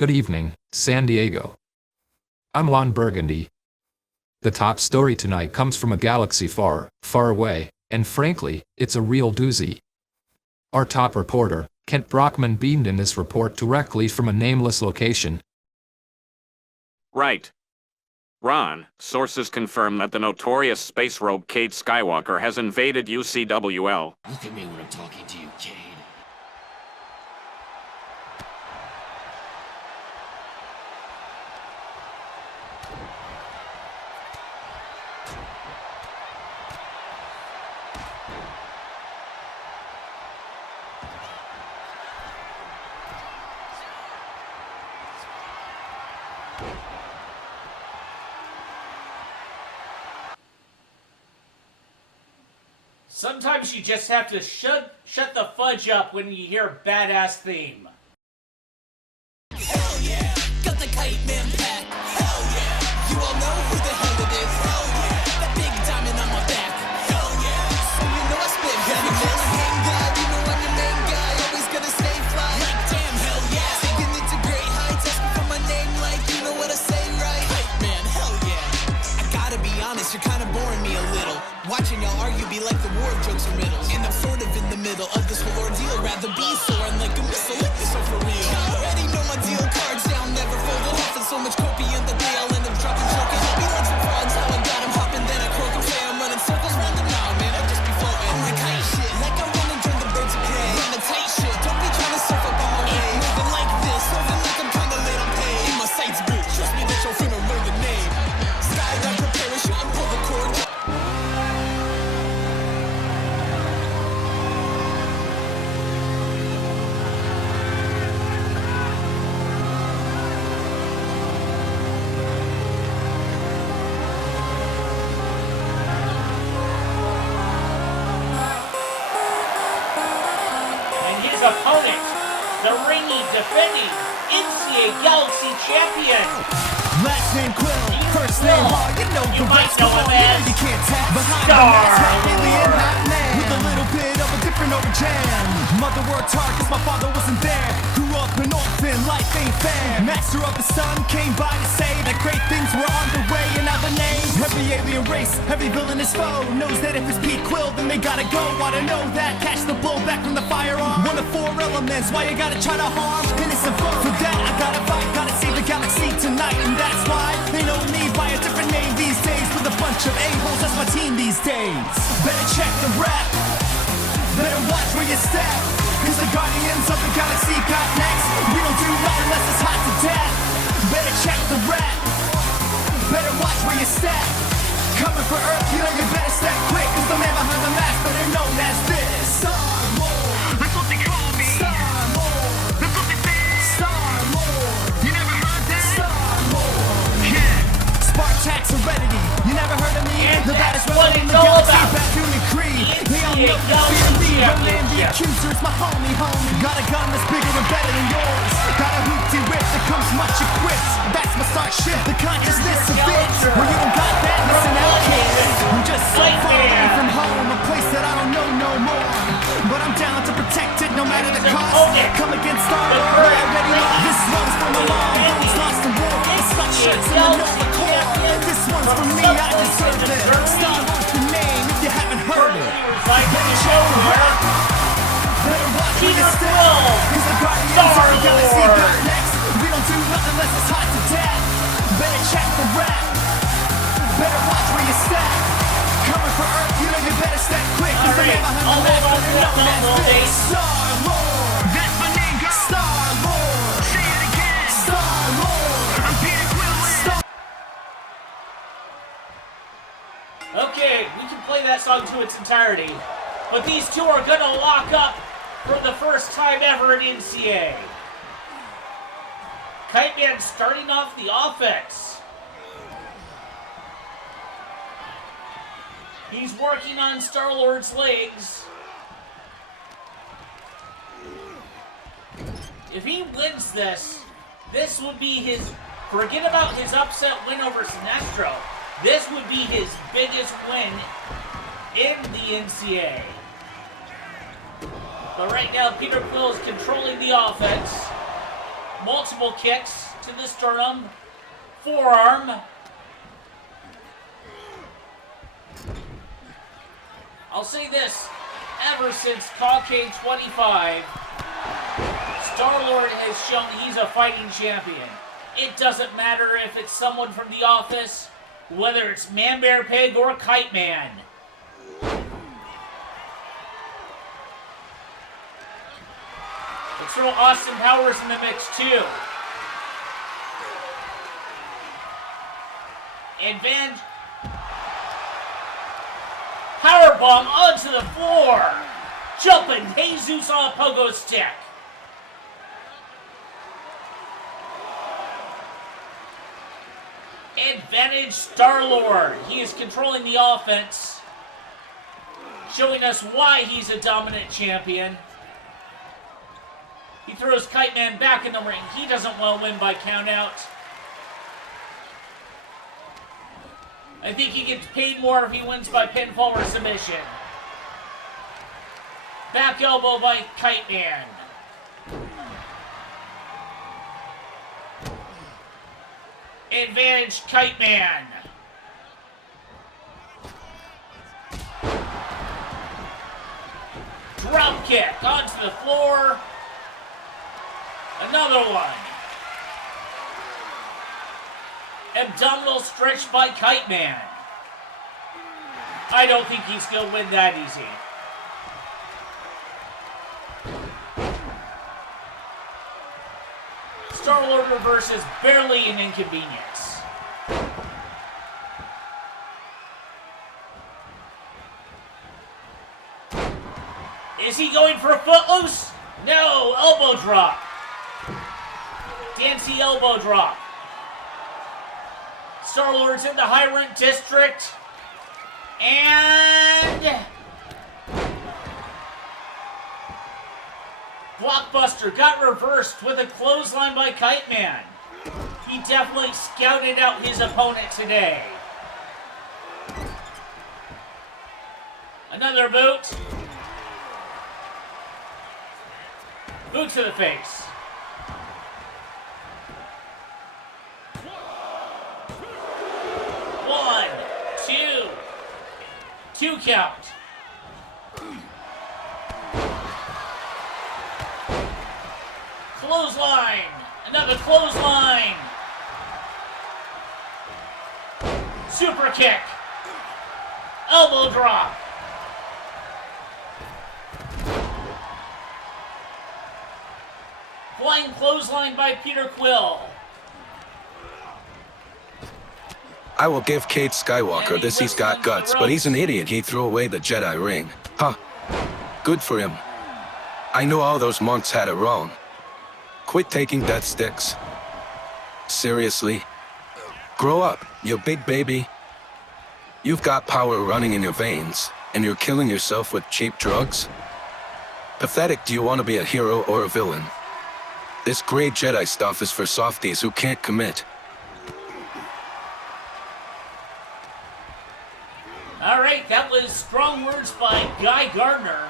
Good evening, San Diego. I'm Juan Burgundy. The top story tonight comes from a galaxy far, far away, and frankly, it's a real doozy. Our top reporter, Kent Brockman, beamed in this report directly from a nameless location. Right. Ron, sources confirm that the notorious space rogue Cade Skywalker has invaded UCWL. Look at me when I'm talking to you, Cade. Sometimes you just have to shut the fudge up when you hear a badass theme. Hell yeah, got the kite man pack. Hell yeah, you all know who the hell it is. Hell yeah, that big diamond on my back. Hell yeah, so you know I spit venomous. Hang guy, you know I'm your main guy. Always gonna stay fly. Like damn, hell yeah, taking it to great heights. Ask me for my name like you know what I say, right? Kite man, hell yeah. I gotta be honest, you're kinda boring me a little. Watching y'all argue be like the war of jokes and riddles. And I'm sort of in the middle of this whole ordeal. Rather be soaring like a missile, like this so for real. I already know my deal, cards down, never folded off. And so much copy in the day, I'll end up dropping choking. I'll be like some frauds, how I got him hopping, then I croak and play. I'm running circles round the now, man, I just be floating. I'm like kite shit, like I wanna join the birds of prey. Run the tight shit, don't be trying to surf up on my way. Moving like this, moving like I'm kinda late on pay. In my sights, bitch, trust me that you're finna learn the name. Skydive, prepare a shoot and pull the cord. Opponent, the reigning, defending NCA Galaxy champion. Last name Quill, first name Hall, you know You the might rest, know come on, him you know as you can't tap. Behind Star the mask, half alien, Lord. half man, with a little bit of a different over jam. Mother worked hard cause my father wasn't there. Grew up an orphan, life ain't fair. Master of the sun came by to say that great things were on the way. And now the name, every alien race, every villainous foe knows that if it's Pete Quill, then they gotta go. Wanna know that, catch the blow back from the firearm. One of four elements, why you gotta try to harm innocent folk? For that I gotta fight, gotta save the galaxy tonight. And that's why they know me by a different name these days. With a bunch of a-holes, that's my team these days. Better check the rap, better watch where you step, cause the guardians of the galaxy got next. We don't do nothing unless it's hot to death. Better check the rap, better watch where you step. Coming for Earth, you know you better step quick, cause the man behind the mask better known as this. Star-Lord, that's what they call me. Star-Lord, that's what they say. Star-Lord, you never heard that? Star-Lord, yeah. Spartax heredity, you never heard of me? And The that's baddest what rebel in it's the all galaxy, about. Bethune and Creed. They all know the fear of me, Roland the accuser's my homie. Got a gun that's bigger and better than yours. Got a hoopty whip that comes much equipped. That's my start ship, the consciousness of it. Well, you don't got that, listen out, kid. I'm just so far away from home, a place that I don't know no more. But I'm down to protect it no matter the cost. Come against Star-Lord, I already know. This one's for my mom, those lost in war. The slut shirts in the Nova Corps. This one's for me, I deserve it. Star-Lord's the name if you haven't heard it. Better show the rap, better watch where you step, cause the guardians of the galaxy got next. We don't do nothing unless it's hot to death. Better check the rap, better watch where you step. Coming for Earth, you know you better step quick, cause the man behind the mask better known as this. Star-Lord, that's my name, girl. Star-Lord, say it again. Star-Lord, I'm Peter Quill. Okay, we can play that song to its entirety, but these two are gonna lock up for the first time ever in NCA. Kite Man starting off the offense. He's working on Star-Lord's legs. If he wins this would be his, forget about his upset win over Sinestro. This would be his biggest win in the NCA. But right now, Peter Quill is controlling the offense. multiple kicks to the sternum, forearm. I'll say this, ever since Cockade 25, Star-Lord has shown he's a fighting champion. It doesn't matter if it's someone from the office, whether it's Man Bear Pig or Kite Man. Let's throw Austin Powers in the mix too. Advantage. Powerbomb onto the floor. Jumping Jesus on a pogo stick. Advantage Star-Lord. He is controlling the offense. Showing us why he's a dominant champion. He throws Kite Man back in the ring. He doesn't want to win by countout. I think he gets paid more if he wins by pinfall or submission. Back elbow by Kite Man. Advantage Kite Man. Drop kick onto the floor. Another one. Abdominal stretch by Kite Man. I don't think he's going to win that easy. Star-Lord reverse is barely an inconvenience. Is he going for a footloose? No, elbow drop. Dancy elbow drop. Star-Lord's in the high rent district. And Blockbuster got reversed with a clothesline by Kite Man. He definitely scouted out his opponent today. Another boot. Boot to the face. One, two count. Clothesline. Another clothesline. Super kick. Elbow drop. Flying clothesline by Peter Quill. I will give Cade Skywalker this, he's got guts, but he's an idiot. He threw away the Jedi ring. Huh. Good for him. I know all those monks had it wrong. Quit taking death sticks. Seriously. Grow up, you big baby. You've got power running in your veins, and you're killing yourself with cheap drugs? Pathetic. Do you want to be a hero or a villain? This great Jedi stuff is for softies who can't commit. Alright, that was strong words by Guy Gardner.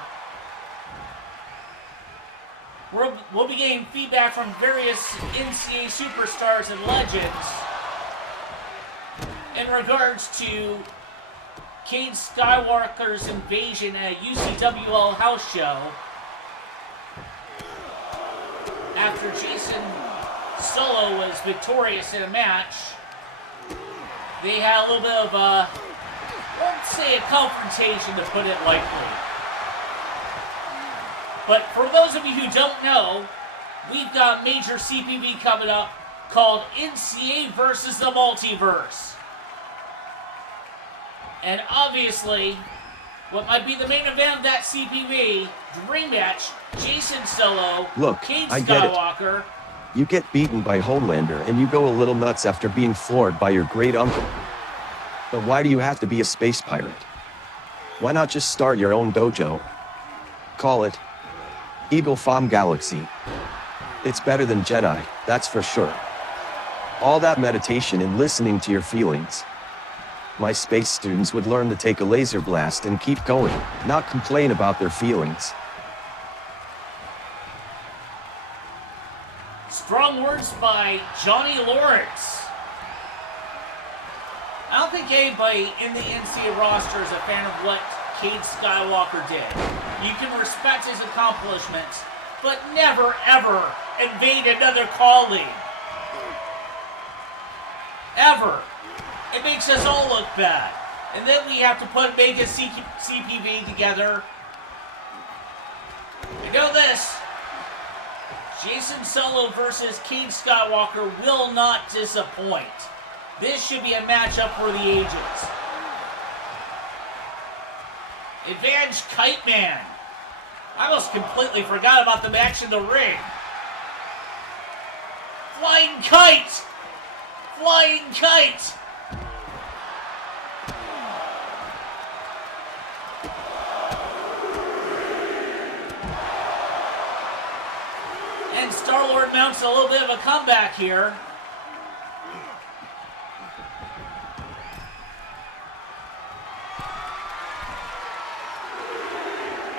We'll be getting feedback from various NCA superstars and legends in regards to Cade Skywalker's invasion at a UCWL house show after Jason Solo was victorious in a match. They had a little bit of a, let's say, a confrontation, to put it lightly. But for those of you who don't know, we've got a major CPV coming up called NCA versus the Multiverse. And obviously, what might be the main event of that CPV, dream match, Jason Solo, Look, Cade I get it. Skywalker. You get beaten by Homelander and you go a little nuts after being floored by your great uncle. But why do you have to be a space pirate? Why not just start your own dojo? Call it Eagle Farm Galaxy. It's better than Jedi, that's for sure. All that meditation and listening to your feelings. My space students would learn to take a laser blast and keep going, not complain about their feelings. Strong returns by Johnny Lawrence. I don't think anybody in the NCA roster is a fan of what Cade Skywalker did. You can respect his accomplishments, but never ever invade another colleague. Ever. It makes us all look bad. And then we have to make a CPV together. I know this. Jason Solo versus Cade Skywalker will not disappoint. This should be a matchup for the ages. Advantage Kite Man. I almost completely forgot about the match in the ring. Flying Kite! Flying Kite! And Star-Lord mounts a little bit of a comeback here.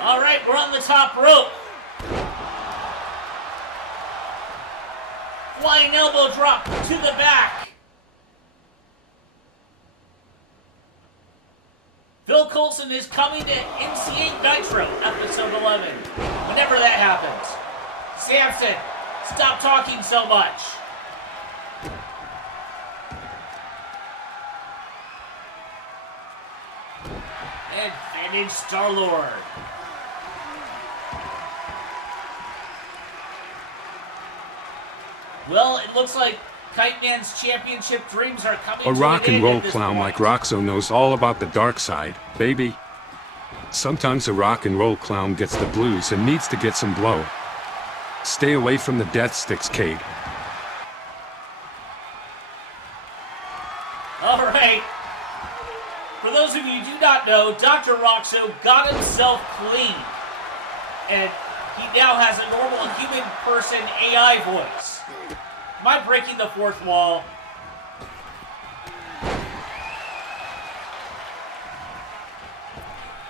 All right, we're on the top rope. Flying elbow drop to the back. Phil Coulson is coming to NCA Nitro, episode 11. Whenever that happens. Samson, stop talking so much. Advantage Star-Lord. Well, it looks like Kite Man's championship dreams are coming to A an rock and end roll at this clown point. like Roxo knows all about the dark side, baby. Sometimes a rock and roll clown gets the blues and needs to get some blow. Stay away from the death sticks, Cade. All right. For those of you who do not know, Dr. Roxo got himself clean. And he now has a normal human person AI voice. Am I breaking the fourth wall?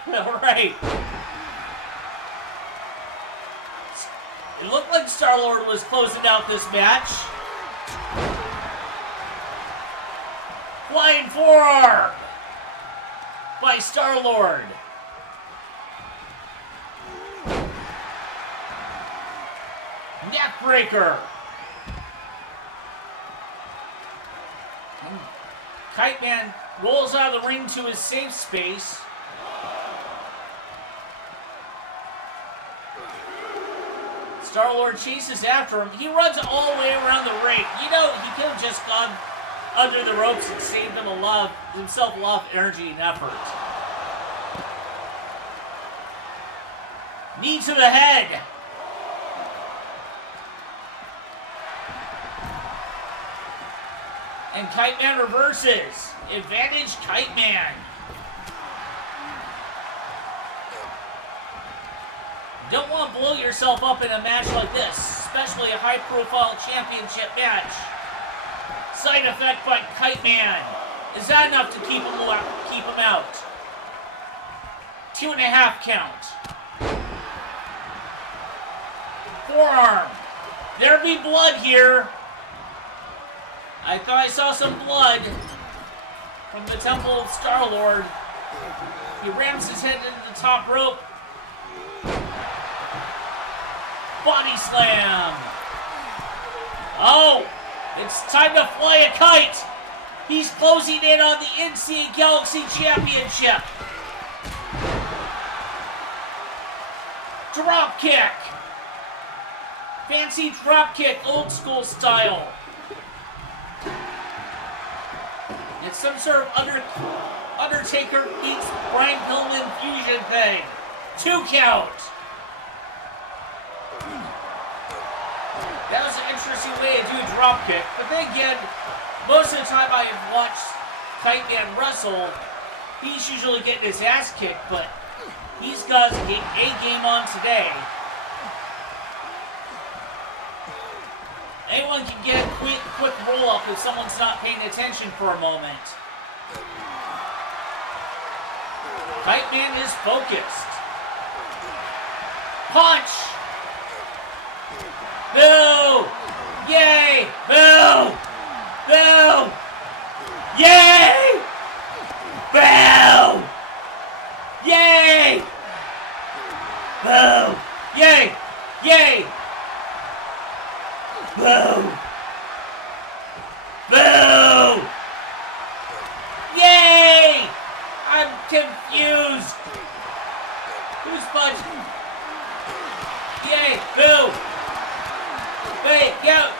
All right. It looked like Star-Lord was closing out this match. Flying forearm by Star-Lord. Neckbreaker. Kite Man rolls out of the ring to his safe space. Star-Lord chases after him. He runs all the way around the ring. You know, he could have just gone under the ropes and saved himself a lot of energy and effort. Knee to the head. And Kite Man reverses. Advantage Kite Man. Don't want to blow yourself up in a match like this, especially a high-profile championship match. Side effect by Kite Man. Is that enough to keep him out? 2.5 count. Forearm. There be blood here. I thought I saw some blood from the Temple of Star-Lord. He rams his head into the top rope. Body slam. Oh, it's time to fly a kite. He's closing in on the NCA Galaxy Championship. Drop kick. Fancy drop kick, old school style. It's some sort of Undertaker beats Brian Pillman fusion thing. 2 count. That was an interesting way to do a drop kick. But then again, most of the time I have watched Kite Man wrestle, he's usually getting his ass kicked, but he's got a game on today. Anyone can get a quick roll-up if someone's not paying attention for a moment. Kite Man is focused. Punch! No! Yay!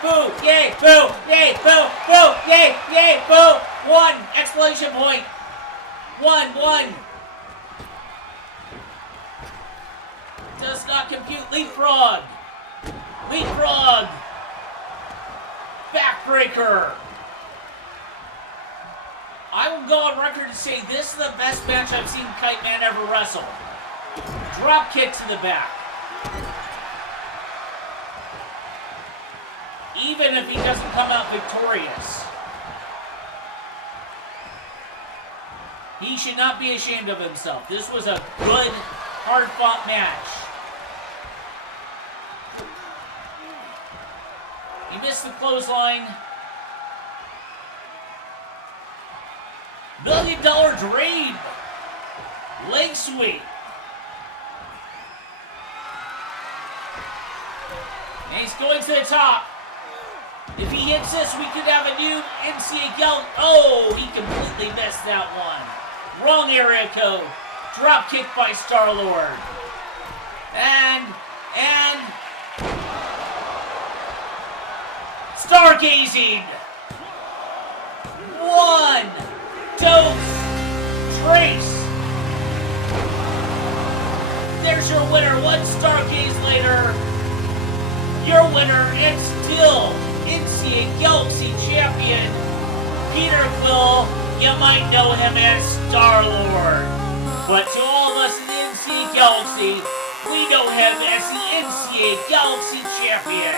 boo, yay, boo, yay, boo, boo, yay, yay, boo. 1, exclamation point. 1. Does not compute. Leapfrog. Leapfrog. Backbreaker. I will go on record to say this is the best match I've seen Kite Man ever wrestle. Drop kick to the back. Even if he doesn't come out victorious, he should not be ashamed of himself. This was a good, hard-fought match. He missed the clothesline. $1 million dream. Leg sweep. And he's going to the top. If he hits this, we could have a new NCA Galaxy. Oh, he completely missed that one. Wrong area code. Drop kick by Star-Lord. And stargazing. 1, 2, trace. There's your winner. 1 stargaze later. Your winner and still NCA Galaxy champion, Peter Quill. You might know him as Star-Lord, but to all of us in the NCA Galaxy, we know him as the NCA Galaxy champion.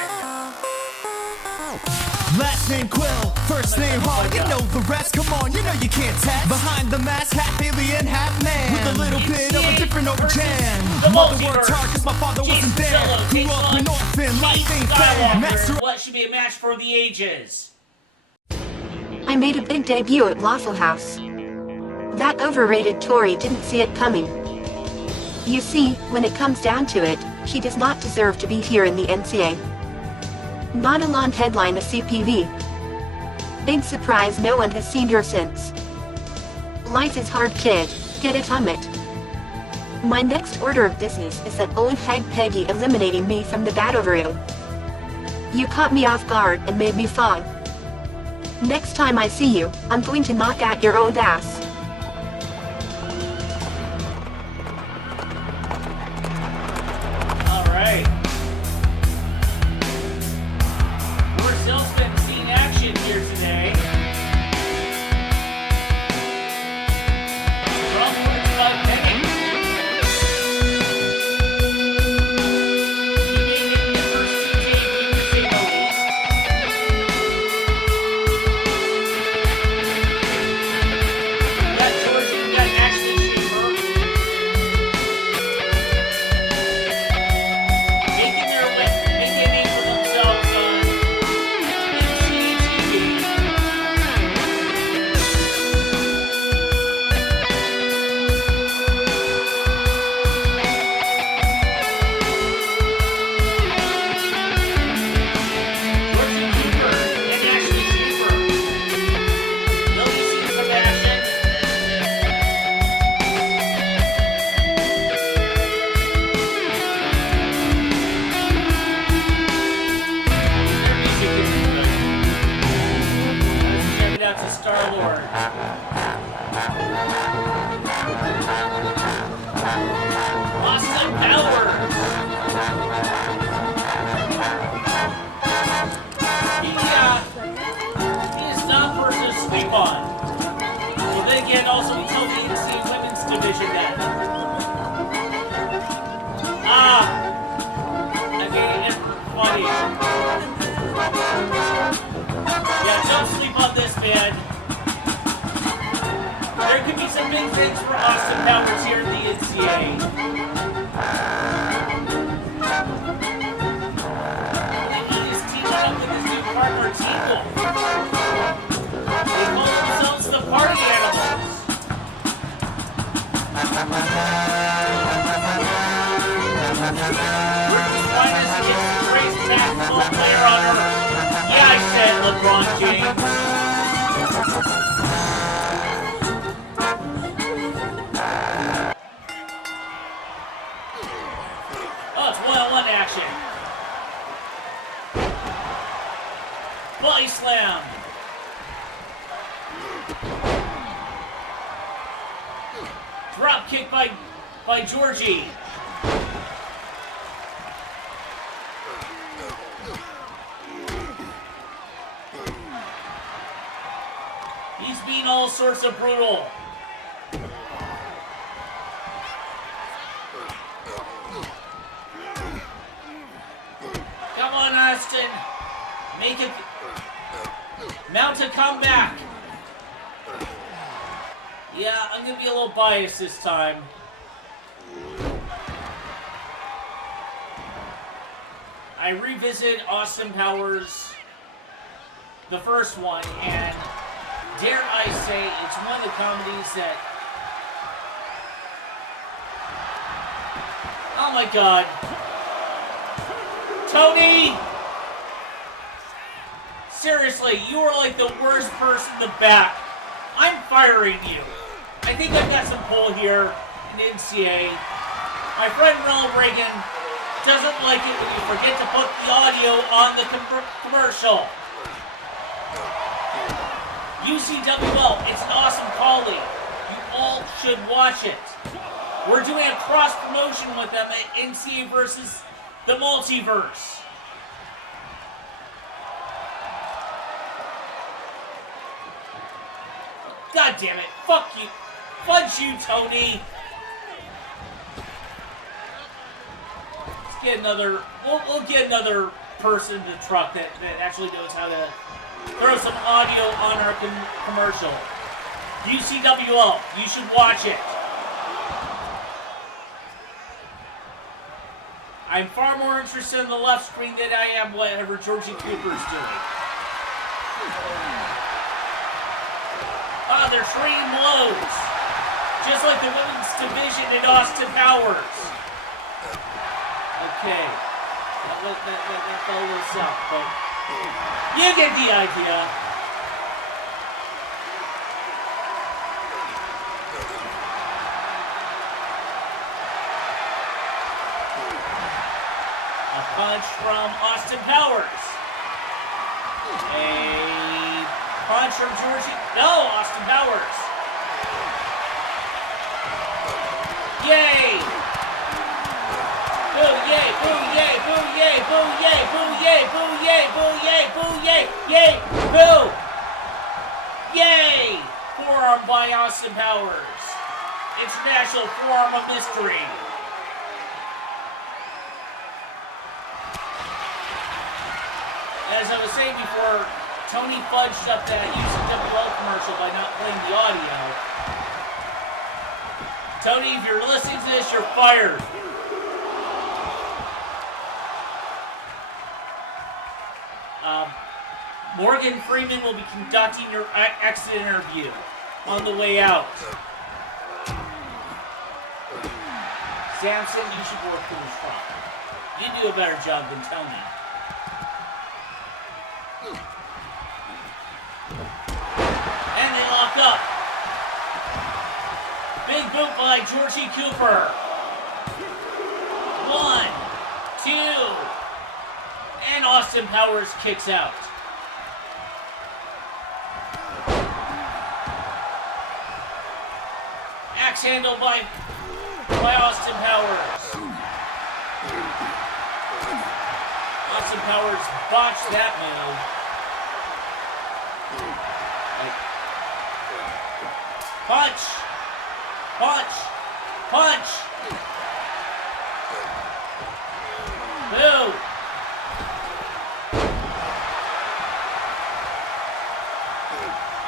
Last name Quill, first name Hall. You know the rest, come on, you know you can't test. Behind the mask, half alien, half man, with a little bit of a different overjan. Mother worked hard cause my father wasn't there. Grew up an orphan, life ain't fair. Master. What should be a match for the ages? I made a big debut at Waffle House. That overrated Tory didn't see it coming. You see, when it comes down to it, she does not deserve to be here in the NCA. Not a long headline, a CPV. Big surprise, no one has seen her since. Life is hard, kid. Get it, hum it. My next order of business is that old hag Peggy eliminating me from the battle room. You caught me off guard and made me fall. Next time I see you, I'm going to knock out your old ass. Alright. We're still seeing action here today. From Peggy. She made it in the first 2 tables, to say the least. Got George and got Ashley Schaefer. Making a name for themselves on NCA TV. George Cooper and Ashley Schaefer. Lily scenes from action. Their music isn't good. Check it out to Star-Lord. Austin Powers. He is not a person to sleep on. Well, then again, also we told the NCA women's division that. I mean, it's funny. Yeah, don't sleep on this, man. There could be some big things for Austin Powers here in the NCA. He is teaming up with his new partner, Teagle. They call themselves the Party Animals. Finest gets the Trace tactical player on her. Yeah, I said LeBron James. Oh, it's one-on-one action. slam. Drop kick by Georgie. He's being all sorts of brutal. Come on, Austin. Make it. Mount a comeback. Yeah, I'm going to be a little biased this time. I revisit Austin Powers, the first one, and dare I say, it's one of the comedies that... Oh my God. Tony! Seriously, you are like the worst person to bat. I'm firing you. I think I've got some pull here in NCA. My friend Ronald Reagan doesn't like it when you forget to put the audio on the commercial. UCWL, it's an awesome colleague. You all should watch it. We're doing a cross promotion with them at NCA versus the Multiverse. God damn it. Fuck you. Fudge you, Tony. Let's get another... We'll get another person to the truck that actually knows how to throw some audio on our commercial. UCWL. You should watch it. I'm far more interested in the left screen than I am whatever Georgie Cooper's doing. Ah, they're trading blows. Just like the women's division in Austin Powers. Okay. That fell a little south, but you get the idea. A punch from Austin Powers. A punch from Georgie. No, Austin Powers. Yay! Boo yay! Boo yay! Boo yay! Boo yay! Boo yay! Boo yay! Boo yay! Boo yay! Yay! Boo! Yay! Forearm by Austin Powers. International Forearm of Mystery. As I was saying before, Tony fudged up that UCWL commercial by not playing the audio. Tony, if you're listening to this, you're fired. Morgan Freeman will be conducting your exit interview on the way out. Samson, you should work for this front. You do a better job than Tony. And they lock up. Big boot by Georgie Cooper. 1, 2, and Austin Powers kicks out. Axe handle by Austin Powers. Austin Powers botched that move. Punch! Punch! Punch! Boo!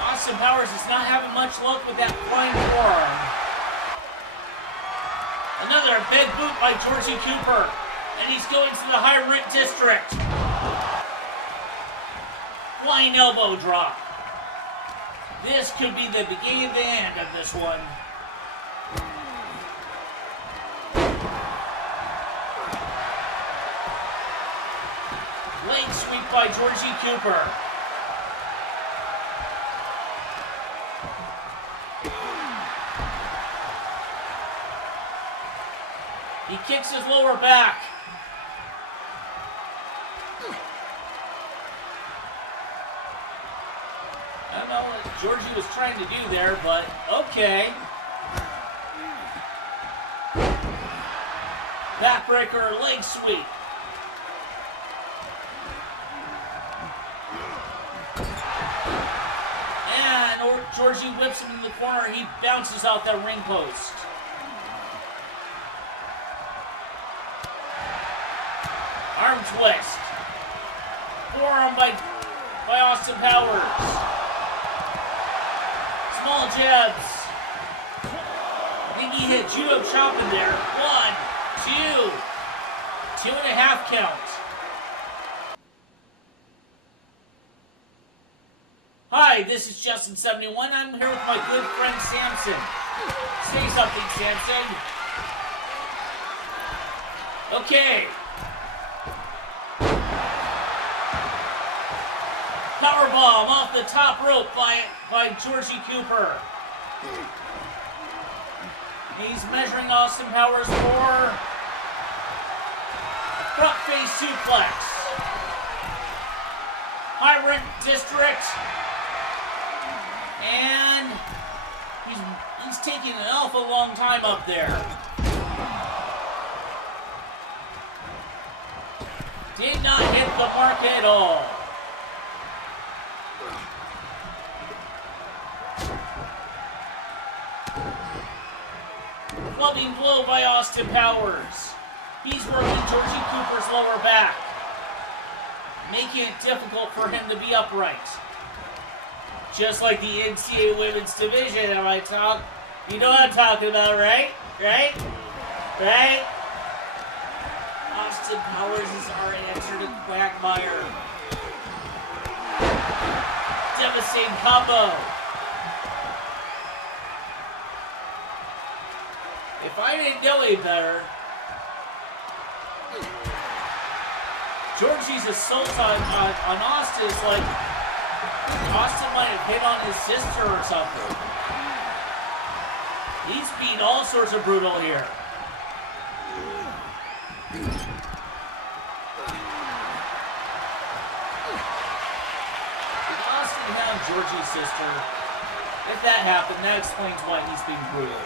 Austin Powers is not having much luck with that flying forearm. Another big boot by Georgie Cooper. And he's going to the high rent district. Flying elbow drop. This could be the beginning of the end of this one. Leg sweep by Georgie Cooper. He kicks his lower back. I don't know what Georgie was trying to do there, but okay. Backbreaker leg sweep. And Georgie whips him in the corner. He bounces out that ring post. Arm twist. Forearm by Austin Powers. Small jabs. I think he hit judo chop in there. 1, 2. 2.5 count. Hi, this is Justin71. I'm here with my good friend Samson. Say something, Samson. Okay. Powerbomb off the top rope by Georgie Cooper. He's measuring Austin Powers for front face suplex. High rent district. And he's taking an awful long time up there. Did not hit the mark at all. Clubbing blow by Austin Powers. He's working Georgie Cooper's lower back, making it difficult for him to be upright. Just like the NCA women's division, am I talking? You know what I'm talking about, right? Right? Right? Austin Powers is already entered a quagmire. Devastating combo. If I didn't know any better, Georgie's assault on Austin is like Austin might have hit on his sister or something. He's being all sorts of brutal here. Did Austin have Georgie's sister? If that happened, that explains why he's being brutal.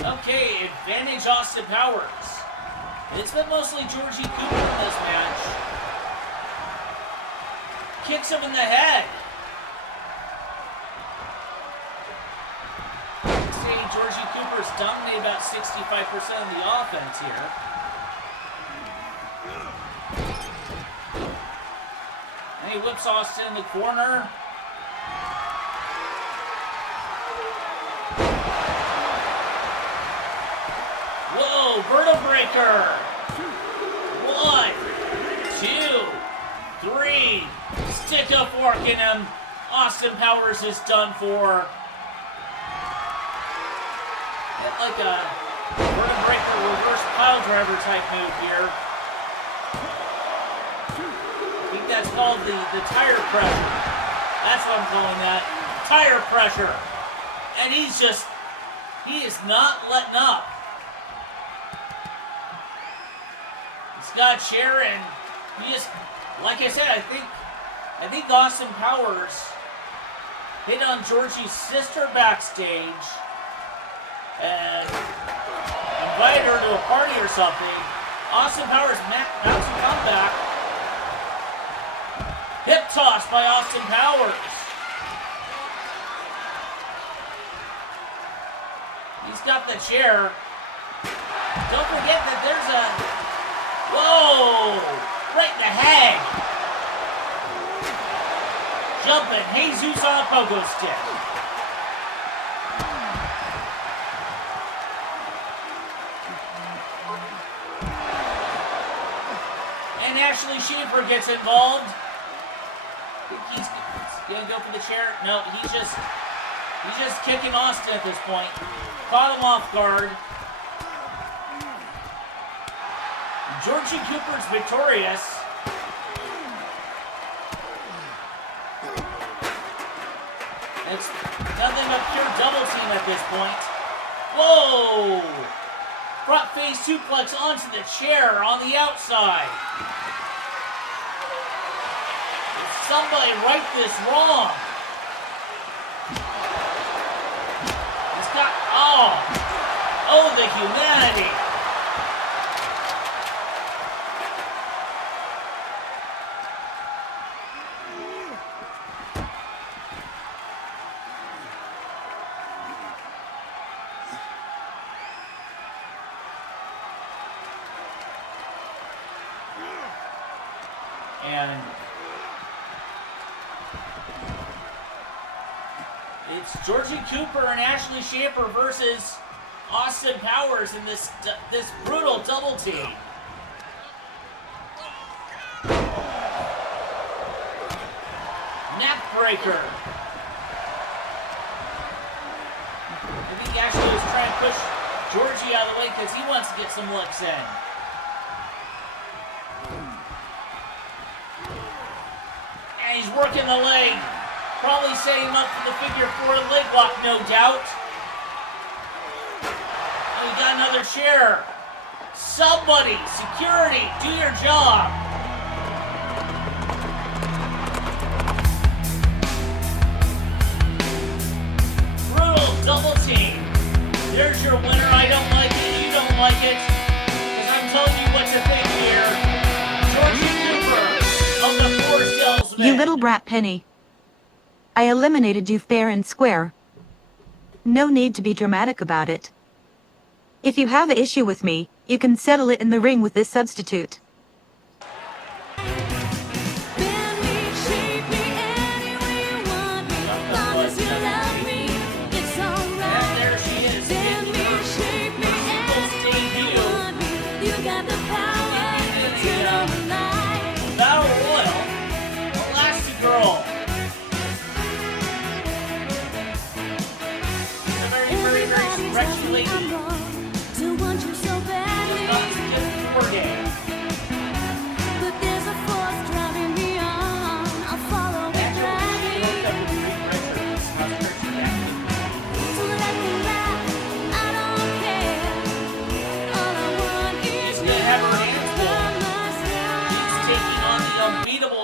Okay, advantage Austin Powers. It's been mostly Georgie Cooper in this match. Kicks him in the head. See, Georgie Cooper's dominated about 65% of the offense here. And he whips Austin in the corner. Whoa, vertebreaker. 1, 2, 3. Stick a fork in him. Austin Powers is done for. Get like a vertebreaker reverse pile driver type move here. I think that's called the tire pressure. That's what I'm calling that. Tire pressure. And he is not letting up. He's got a chair and he just, like I said, I think Austin Powers hit on Georgie's sister backstage and invited her to a party or something. Austin Powers mounts a comeback. Hip toss by Austin Powers. He's got the chair. Don't forget that there's a... Whoa! Right in the head. Jumping Jesus on a pogo stick. And Ashley Schaefer gets involved. He's gonna go for the chair. No, he's just kicking Austin at this point. Caught him off guard. Georgie Cooper's victorious. It's nothing but pure double team at this point. Whoa! Front face suplex onto the chair on the outside. somebody right this wrong. He's got, oh, the humanity. And it's Georgie Cooper and Ashley Schaefer versus Austin Powers in this brutal double team. Neck breaker. I think Ashley was trying to push Georgie out of the way because he wants to get some looks in. And he's working the leg. Probably setting him up for the figure 4 leg lock, no doubt. And we got another chair. Somebody, security, do your job. Brutal double team. There's your winner. I don't like it. You don't like it. Because I'm telling you what to think here. Georgie Cooper of the Four Salesmen. You little brat Penny. I eliminated you fair and square. No need to be dramatic about it. If you have an issue with me, you can settle it in the ring with this substitute.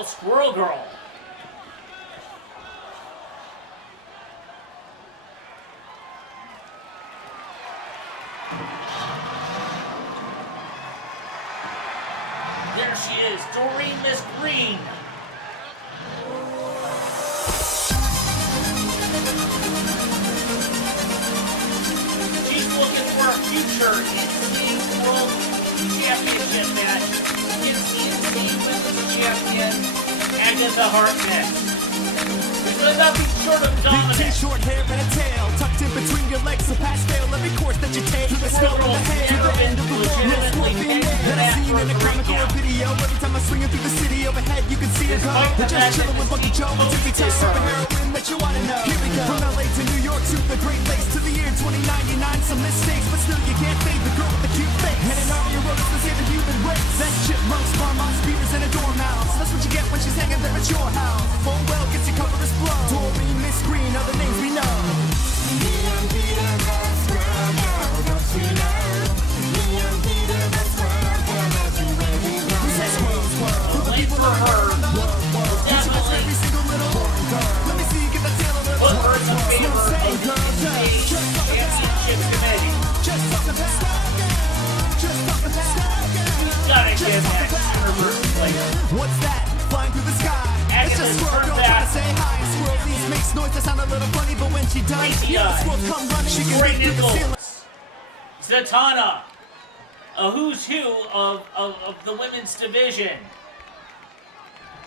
Squirrel Girl. There she is, Doreen Miss Green. She's looking for a future NCA World Championship match against the NCA Women's Champion Agatha Harkness. There's nothing short of dominant. Big short hair and a tail tucked in between your legs, so pass fail every course that you take. To the snow in the hair, to the end of the world. No scorpion that I seen in a comic or a video. Every time I swing it through the city overhead, you can see her go. They're just chilling with Bunky Joe until we tell superheroine that you wanna know. Here we go. From LA to New York to the Great Lakes to the year 2099. Some mistakes, but still you can't fade the girl with the cute face. And an army of rodents to save the human race. That's chipmunks, farmhouse, beavers, and a dormouse. That's what you get when she's hanging there at your house. Full well gets your colorless blow. Doreen, Miss Green, are the names we know. Wait for her. Definitely. Let me see you get the tail of it. Put her in the favor of the NCA Championship Committee. He's gotta get that universe player. What's that? Flying through the sky. It's just squirrel girl trying to say hi. Squirrel these makes noise that sound a little funny, but when she does, the squirrels come running. She can Great reach through the ceiling. influence. Zatanna, a who's who of the women's division.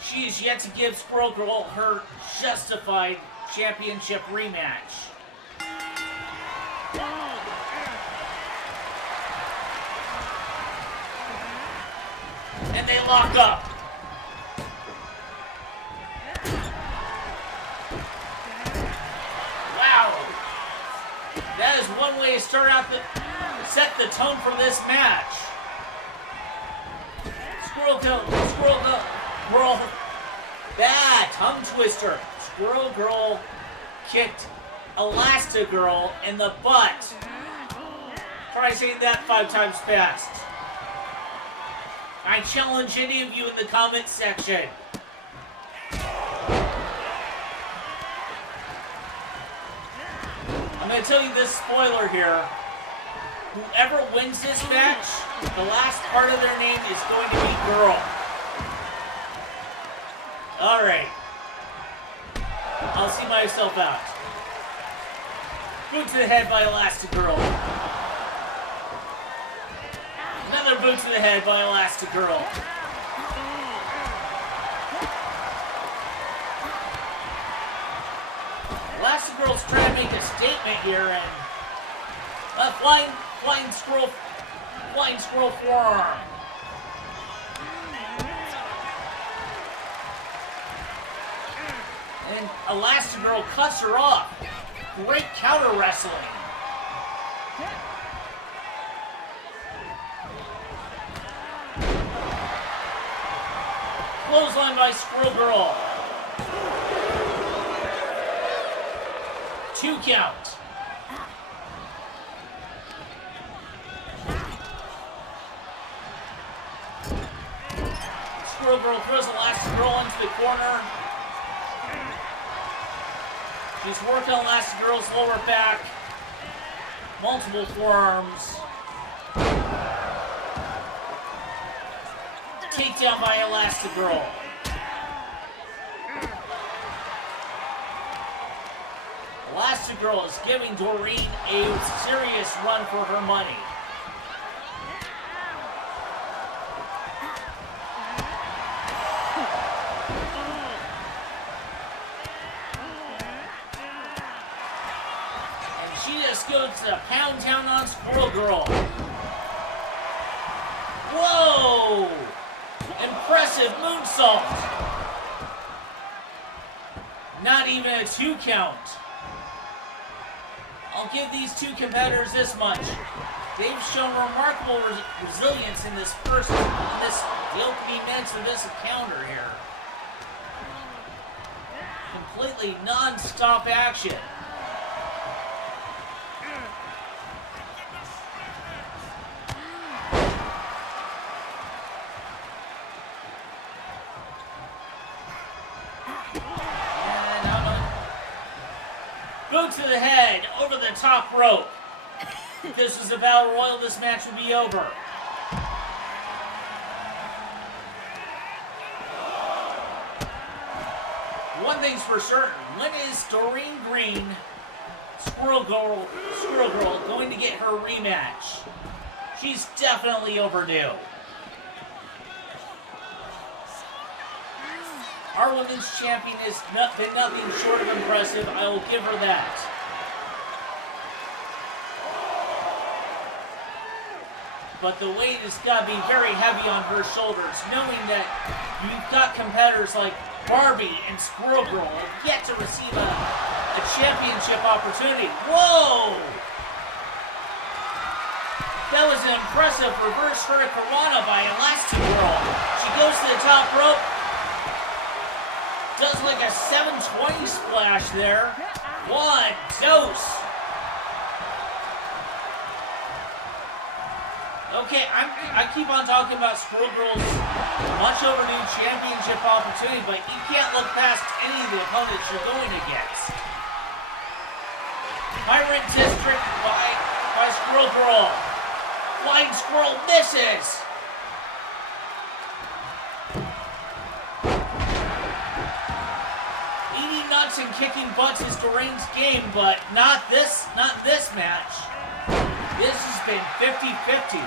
She is yet to give Squirrel Girl her justified championship rematch. And they lock up. Wow. That is one way to start out set the tone for this match. Squirrel Girl, bad tongue twister. Squirrel Girl kicked Elastigirl in the butt. Try saying that 5 times fast. I challenge any of you in the comment section. I'm going to tell you this spoiler here. Whoever wins this match, the last part of their name is going to be girl. Alright. I'll see myself out. Boot to the head by Elastigirl. Another boot to the head by Elastigirl. Elastigirl's trying to make a statement here, and flying squirrel forearm. And Elastigirl cuts her off. Great counter wrestling. Clothesline by Squirrel Girl. 2 count. Squirrel Girl throws Elastigirl into the corner. She's working on Elastigirl's lower back. Multiple forearms. Takedown by Elastigirl. Elastigirl is giving Doreen a serious run for her money. And she just goes to pound town on Squirrel Girl. Whoa! Impressive moonsault. Not even a 2 count. I'll give these two competitors this much. They've shown remarkable resilience in the opening minutes of this encounter here. Completely non-stop action. Boot to the head, over the top rope. If this was a battle royal, this match would be over. One thing's for certain, when is Doreen Green, Squirrel Girl, going to get her rematch? She's definitely overdue. Our women's champion has been nothing short of impressive. I will give her that. But the weight has got to be very heavy on her shoulders, knowing that you've got competitors like Barbie and Squirrel Girl have yet to receive a championship opportunity. Whoa! That was an impressive reverse hurricanrana by Elastigirl. She goes to the top rope. Does like a 720 splash there. What dose. Okay, I keep on talking about Squirrel Girl's much overdue championship opportunity, but you can't look past any of the opponents you're going against. Pirate District by Squirrel Girl. Flying Squirrel misses. And kicking butts is Doreen's game, but not this match. This has been 50-50.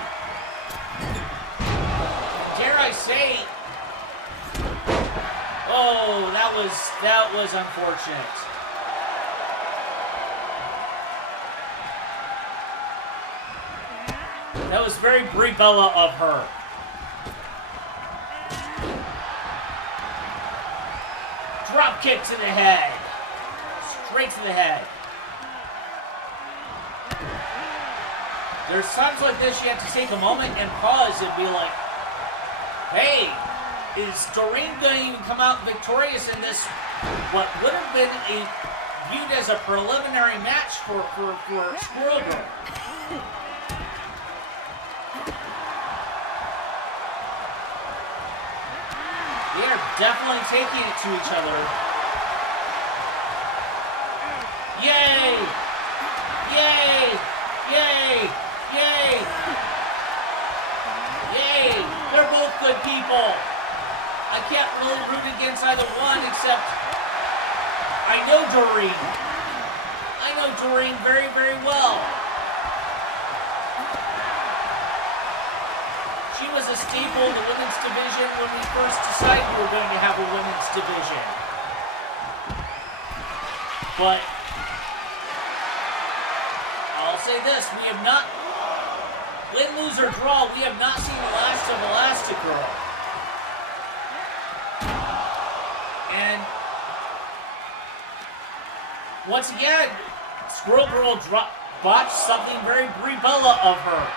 Dare I say, oh, that was unfortunate. That was very Brie Bella of her. Drop kick to the head. Straight to the head. There's times like this you have to take a moment and pause and be like, hey, is Doreen going to even come out victorious in this, what would have been viewed as a preliminary match for Squirrel Girl? They are definitely taking it to each other. Yay! Yay! Yay! Yay! Yay! They're both good people. I can't really root against either one except I know Doreen. I know Doreen very, very well. She was a staple in the women's division when we first decided we were going to have a women's division. But I'll say this, we have not, win, lose, or draw, we have not seen the last of Elastigirl. And once again, Squirrel Girl botched something very Brie-Bella of her.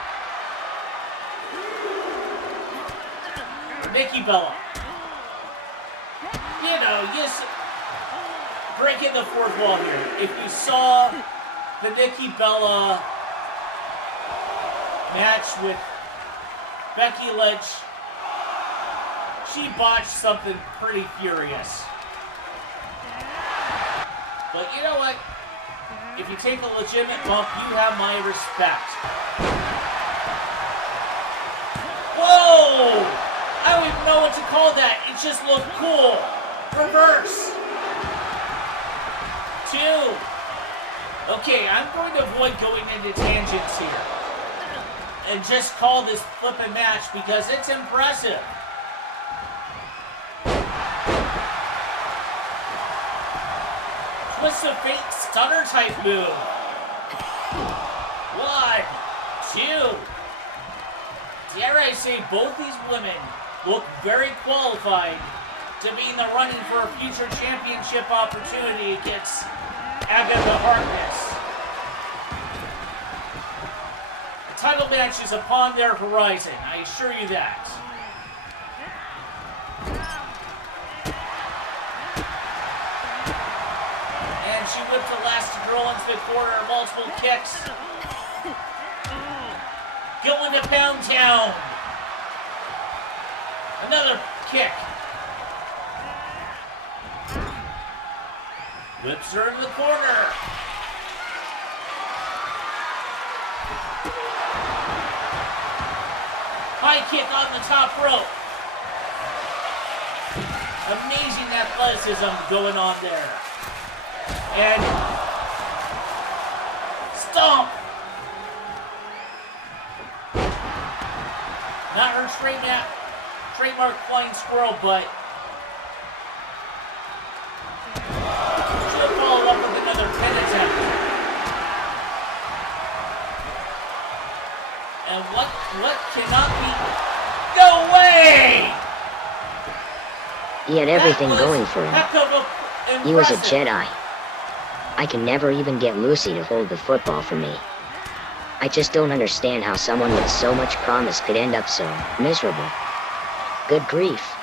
Nikki Bella. You know, breaking the fourth wall here. If you saw the Nikki Bella match with Becky Lynch, she botched something pretty furious. But you know what? If you take a legitimate bump, you have my respect. Whoa! I don't even know what to call that. It just looked cool. Reverse. 2. Okay, I'm going to avoid going into tangents here. And just call this flippin' match because it's impressive. Twist of Fate stunner type move. 1, 2. Dare I say, both these women look very qualified to be in the running for a future championship opportunity against Agatha Harkness. The title match is upon their horizon, I assure you that. And she whipped Elastigirl into the corner, multiple kicks. Going to Pound Town. Another kick. Whips her in the corner. High kick on the top rope. Amazing athleticism going on there. And stomp. Not her trademark flying squirrel, but she'll follow up with another pin attempt. And what cannot be? No way! He had everything going for him. He was a Impressive. Jedi. I can never even get Lucy to hold the football for me. I just don't understand how someone with so much promise could end up so miserable. Good grief.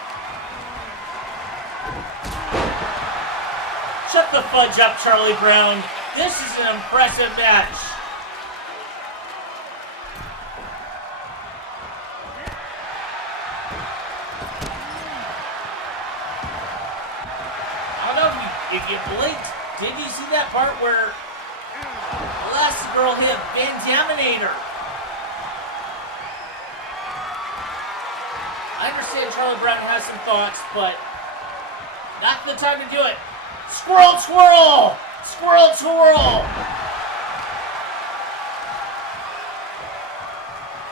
Shut the fudge up, Charlie Brown. This is an impressive match. I don't know if you blinked. Did you see that part where Elastigirl hit Van Daminator? I understand Charlie Brown has some thoughts, but not the time to do it. Squirrel twirl! Squirrel twirl!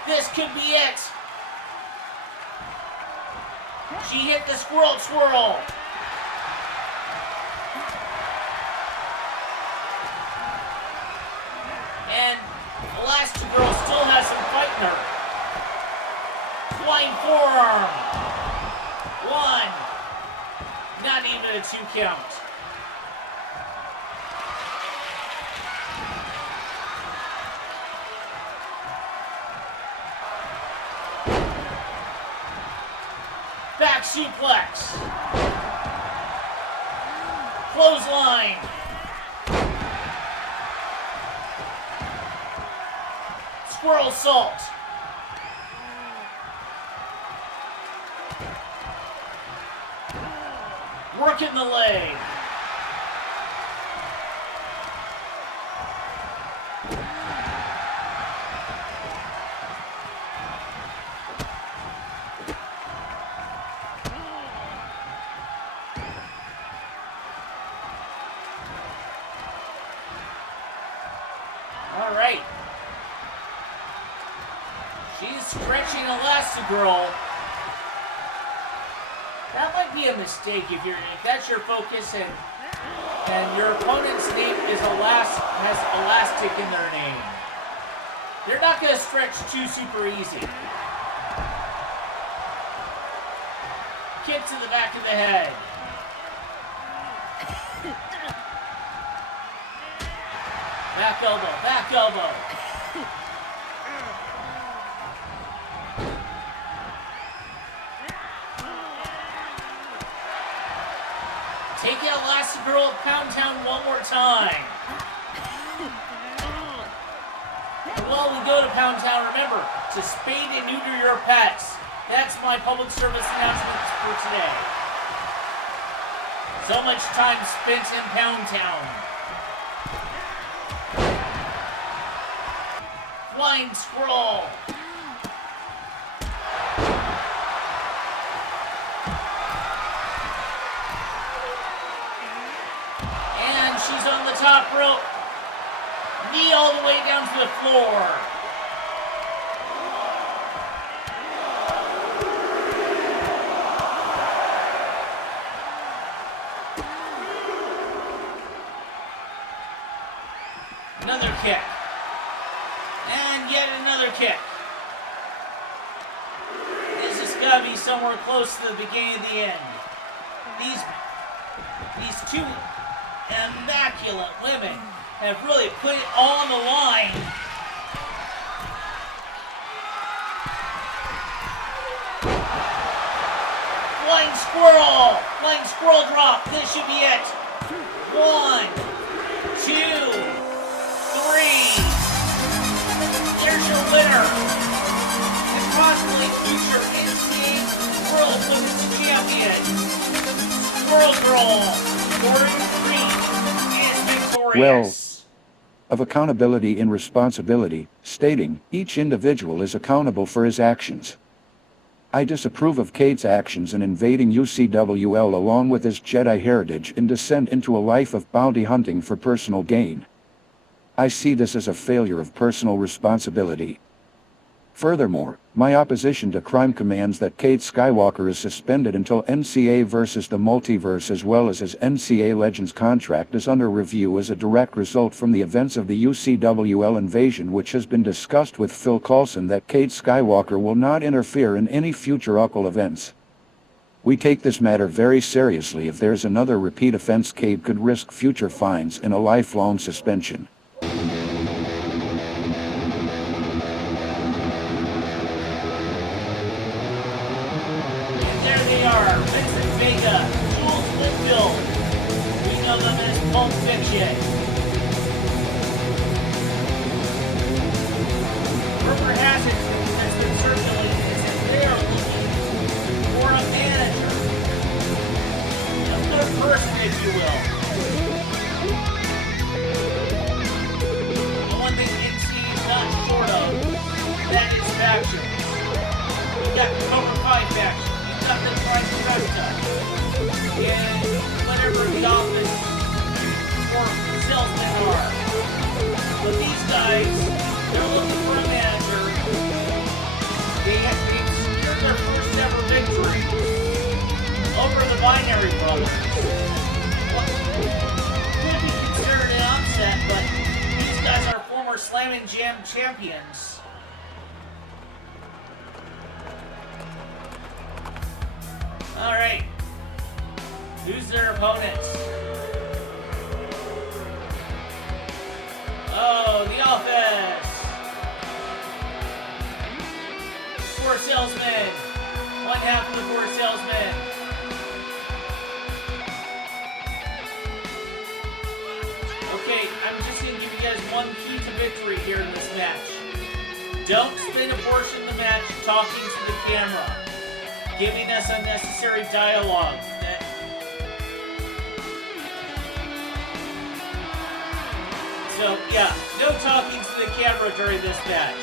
This could be it. She hit the squirrel twirl. And Elastigirl still has some fight in her. Flying forearm. 1. Not even a 2 count. Back suplex. Clothesline. Squirrel salt. Working the leg. stretching Elastigirl. That might be a mistake if that's your focus and your opponent's name has elastic in their name. They're not going to stretch too super easy. Kick to the back of the head. Back elbow, back elbow. Take it Elastigirl, Pound Town one more time. While we go to Pound Town, remember to spay and neuter your pets. That's my public service announcement for today. So much time spent in Pound Town. Flying Squirrel. And she's on the top rope. Knee all the way down to the floor. Another kick. And yet another kick. This has got to be somewhere close to the beginning of the end. These two immaculate women have really put it all on the line. Flying Squirrel! Flying Squirrel drop. This should be it. 1, 2, 3. There's your winner. And possibly future NCA World Women's Champion. Squirrel Girl. Dorian Green is victorious. Well, of accountability and responsibility, stating, each individual is accountable for his actions. I disapprove of Cade's actions in invading UCWL along with his Jedi heritage and descent into a life of bounty hunting for personal gain. I see this as a failure of personal responsibility. Furthermore, my opposition to crime commands that Cade Skywalker is suspended until NCA versus the Multiverse as well as his NCA Legends contract is under review as a direct result from the events of the UCWL invasion, which has been discussed with Phil Coulson that Cade Skywalker will not interfere in any future UCL events. We take this matter very seriously. If there's another repeat offense, Cade could risk future fines and a lifelong suspension. Pulp Fiction. Rumor has it that's been circulating is that they are looking for a manager. A good person, if you will. The one thing NCA is not short of, that is faction. We've got the Cobra Kai faction. We've got the Trifecta. And whatever the office salesmen are. But these guys, they're looking for a manager. They've secured their first ever victory over the Binary Brothers. What could be considered an upset, but these guys are former Slam and Jam champions. Alright. Who's their opponents? Oh, the office! Four salesmen. One half of the four salesmen. Okay, I'm just going to give you guys one key to victory here in this match. Don't spend a portion of the match talking to the camera, giving us unnecessary dialogue. So, yeah, no talking to the camera during this match.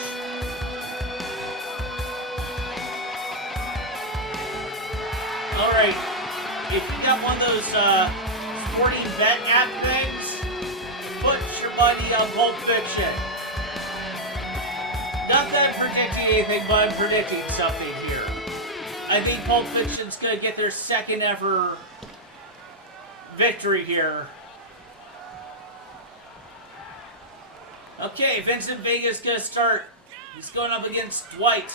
Alright, if you got one of those sporting bet app things, put your money on Pulp Fiction. Not that I'm predicting anything, but I'm predicting something here. I think Pulp Fiction's going to get their second ever victory here. Okay, Vincent Vega's going to start. He's going up against Dwight.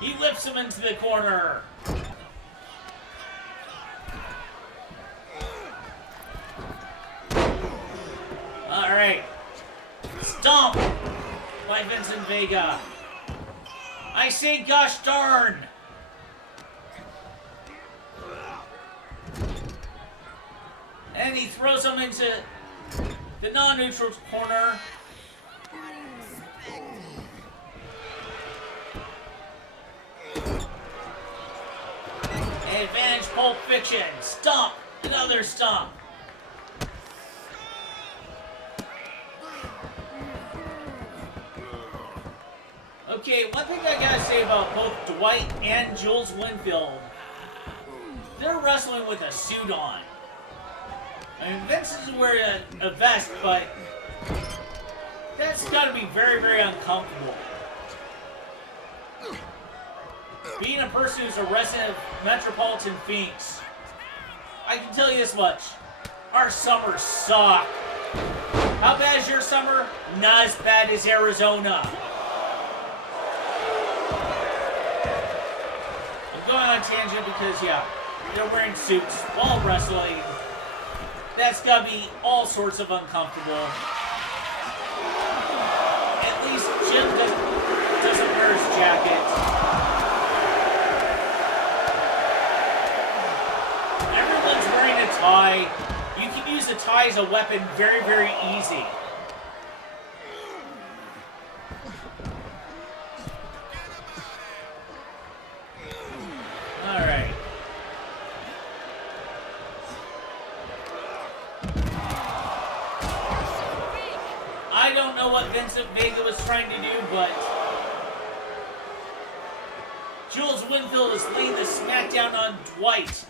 He whips him into the corner. All right. Stomp by Vincent Vega. I say gosh darn. And he throws him into the non-neutral corner. Advantage Pulp Fiction. Stomp. Another stomp. Okay, one thing I gotta say about both Dwight and Jules Winfield, they're wrestling with a suit on. I mean, Vince is wearing a vest, but that's gotta be very, very uncomfortable. Being a person who's a resident of Metropolitan Phoenix, I can tell you this much. Our summers suck. How bad is your summer? Not as bad as Arizona. I'm going on a tangent because, yeah, they're wearing suits while wrestling. That's gotta be all sorts of uncomfortable. At least Jim doesn't wear his jacket. Tie. You can use the tie as a weapon very, very easy. Alright. I don't know what Vincent Vega was trying to do, but Jules Winfield is laying the smackdown on Dwight.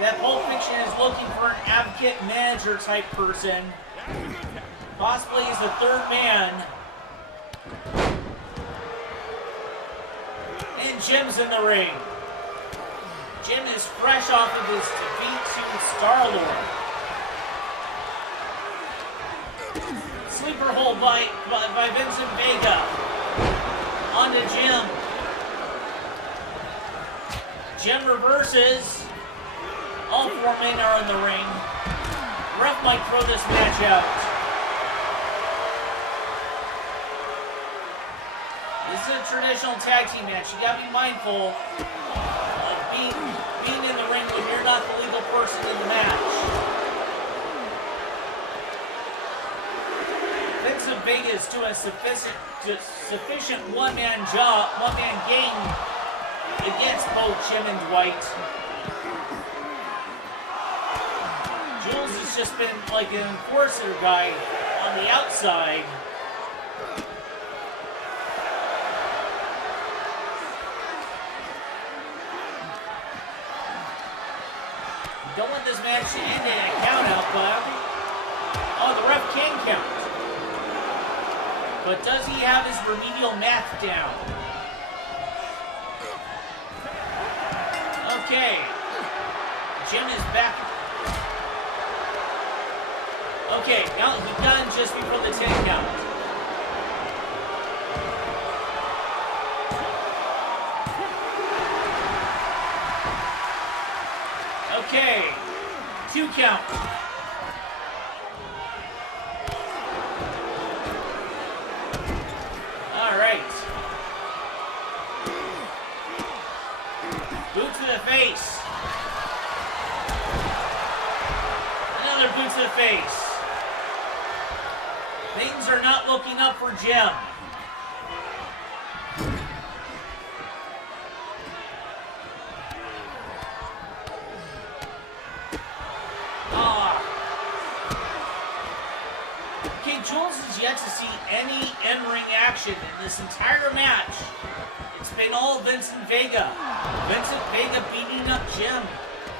That Pulp Fiction is looking for an advocate manager type person. Possibly as the third man. And Jim's in the ring. Jim is fresh off of his defeat to Star-Lord. Sleeper hold by Vincent Vega. On to Jim. Jim reverses. All four men are in the ring. Ref might throw this match out. This is a traditional tag team match. You gotta be mindful of being in the ring when you're not the legal person in the match. Vincent Vega is doing a sufficient one-man game against both Jim and Dwight. Jules has just been like an enforcer guy on the outside. Don't want this match to end in a count out, but the ref can count. But does he have his remedial math down? Okay. Jim is back. Okay, now he's done just before the 10 count. Okay, 2 count. All right. Boot to the face. Another boot to the face. Things are not looking up for Jim. Okay, Jules has yet to see any in-ring action in this entire match. It's been all Vincent Vega. Vincent Vega beating up Jim.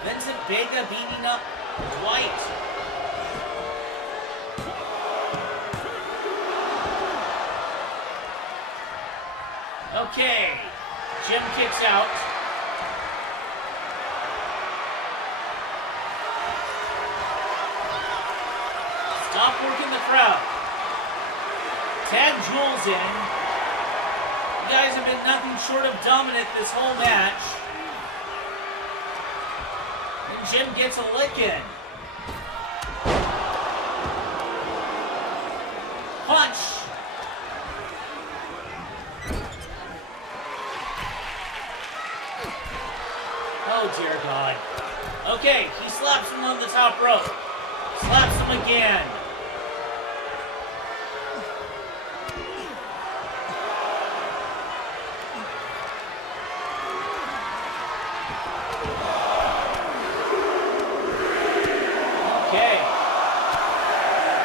Vincent Vega beating up White. Okay, Jim kicks out. Stop working the crowd. Tag Jules in. You guys have been nothing short of dominant this whole match. And Jim gets a lick in. Punch. Oh dear God. Okay, he slaps him on the top rope. Slaps him again. Okay.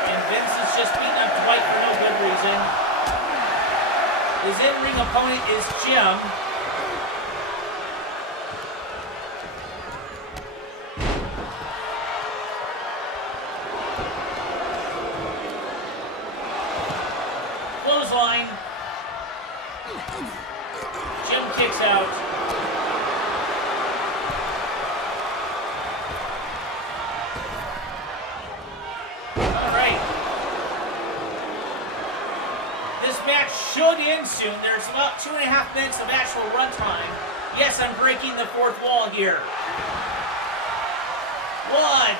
And Vince is just beating up Dwight for no good reason. His in-ring opponent is Jim. Clothesline. Jim kicks out. Alright. This match should end soon. There's about 2.5 minutes of actual runtime. Yes, I'm breaking the fourth wall here. 1.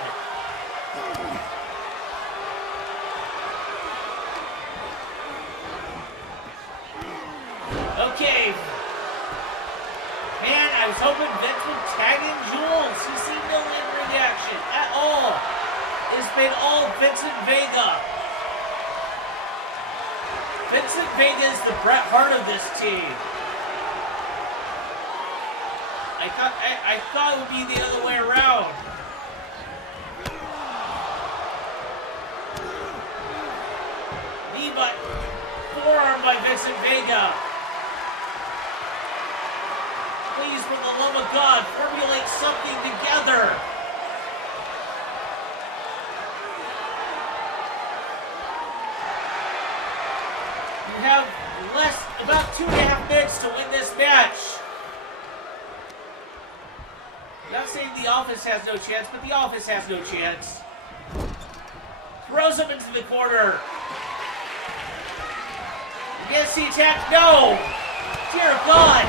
Okay. Man, I was hoping Vince would tag in Jules. He's seen no in-ring action at all. It's been all Vincent Vega. Vincent Vega is the Bret Hart of this team. I thought it would be the other way around. Knee by forearm by Vincent Vega. Please, for the love of God, formulate something together. You have about 2.5 minutes to win this match. I'm not saying the Office has no chance, but the Office has no chance. Throws him into the corner. Against the attack, no! Dear God!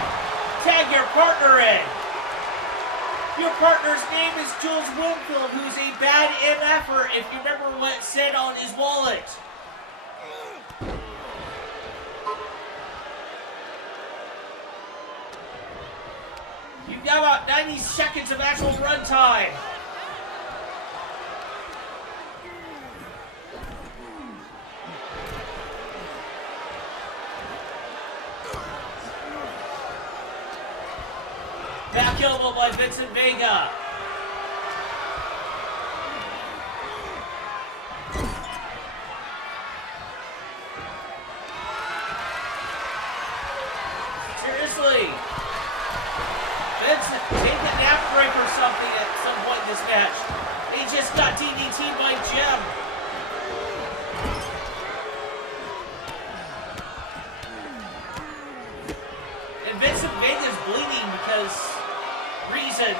Tag your partner in. Your partner's name is Jules Winfield, who's a bad MFer, if you remember what it said on his wallet. You've got about 90 seconds of actual runtime. Back elbow by Vincent Vega. Seriously. Vincent, take a nap break or something at some point in this match. He just got DDT'd by Jim. And Vincent Vega's bleeding because reasons.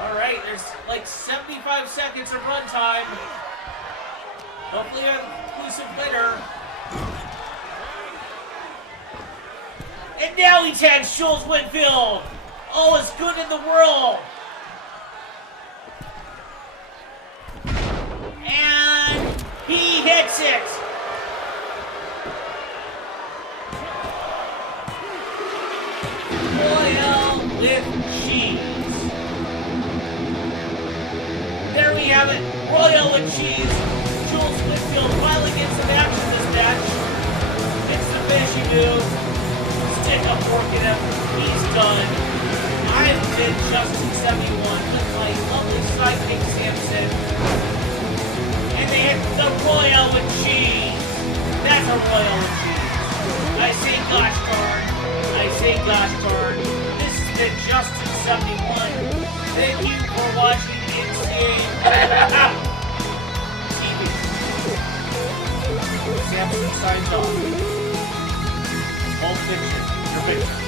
Alright, there's like 75 seconds of runtime. Hopefully an inclusive winner. And now he tags Jules Winfield. All is good in the world. And he hits it. Royale with G. with cheese. Jules Whitfield finally gets some action this match. It's the finishing move. Stick a fork in him. He's done. I've been Justin 71 with my lovely sidekick Samson. And they hit the Royal with cheese. That's a Royal with cheese. I say gosh darn. I say gosh darn. This has been Justin 71. Thank you for watching NCA TV. Samson signs off. All fiction. Your fiction.